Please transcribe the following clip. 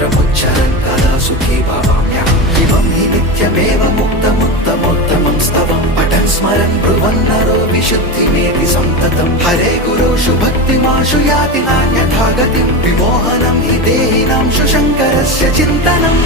मन्त्रमुच्चरन् कदा सुखी भवाम्यहम् शिवं हि नित्यमेव मुक्तमुत्तमोत्तमं स्तवं पठन् स्मरन् ब्रुवन् नरो विशुद्धिमेति सन्ततम् हरे गुरुषु भक्तिमाशु याति नान्यथा गतिं विमोहनं हि देहिनां शङ्करस्य चिन्तनम्।